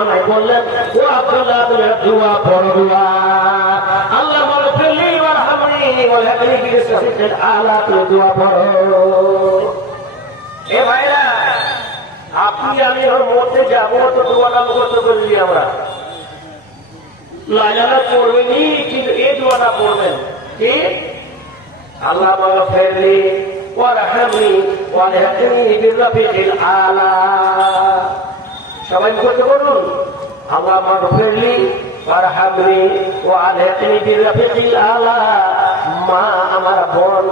বানাই বললেন, ও আব্দুল্লাহ তুমি দোয়া পড়ো, দোয়া আল্লাহ মাগফিরলি ওয়ারহামনি ওয়াহদিনি বিসরাতিল আলা, তুমি দোয়া পড়ো। এ ভাইরা, আপনি আমি ওর মধ্যে যাবো তো দোয়াটা মুখস্থ করলি আমরা লাজানা পড়বেনি, কিন্তু এই দোয়াটা পড়বেন কি? আল্লাহ মাগফিরলি ওয়ারহামনি ওয়াহদিনি বিসরাতিল আলা। সবাই মুখস্থ করুন, আল্লাহ মাগফিরলি ওয়ারহামনি ওয়াহদিনি বিসরাতিল আলা। মা আমার বোন,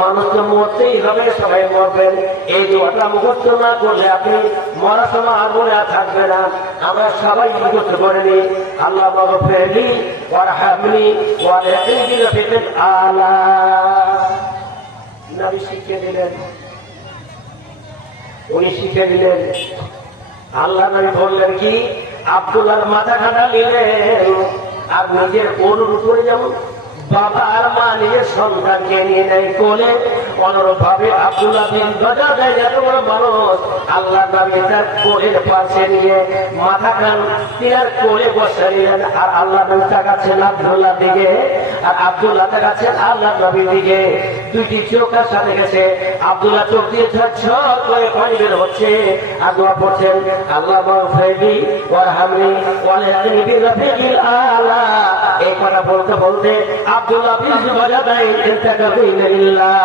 মানুষ তো মরতেই হবে, সবাই মরবেন। এই দোয়াটা মুখস্থ না করলে আপনি মরার সময় আর মনে থাকবে না। আমরা সবাই মুখস্থ করে নিই, আল্লাহ মাগফিরলি ওয়ারহামনি ওয়াহদিনি বিসরাতিল আলা। নবী শিখিয়ে দিলেন, উনি শিখিয়ে দিলেন। আল্লাহ নবী বললেন কি? আব্দুল্লাহর মাথা খাটা নিলেন আর নিজের অনুর উপরে যেমন বাবা আর মা নিজের সন্তানকে নিয়ে নেয় কোলে, অনুরূপ ভাবে আব্দুল্লাহ বিন গজা দেয় এত বড় মানুষ, আল্লাহ নবী তার কোলের পাশে নিয়ে মাথা খান তিনার কোলে বসে নিলেন। আর আল্লাহ নবী তাকাচ্ছেন আব্দুল্লাহ দিকে, আর আব্দুল্লাহ তাকাচ্ছেন আল্লাহ নবীর দিকে। দুইটি চোখের সাথে গেছে, আব্দুল্লাহ চোখ দিয়ে ঝরঝর করে পানি বের হচ্ছে আর দোয়া পড়ছেন, আল্লাহ মাগফিরলি ওয়ারহামনি ওয়াহদিনি বিসরাতিল আলা। এই কথা বলতে বলতে আব্দুল্লাহ বিন গজা দেয় ইন্তেকাল ইলাল্লাহ।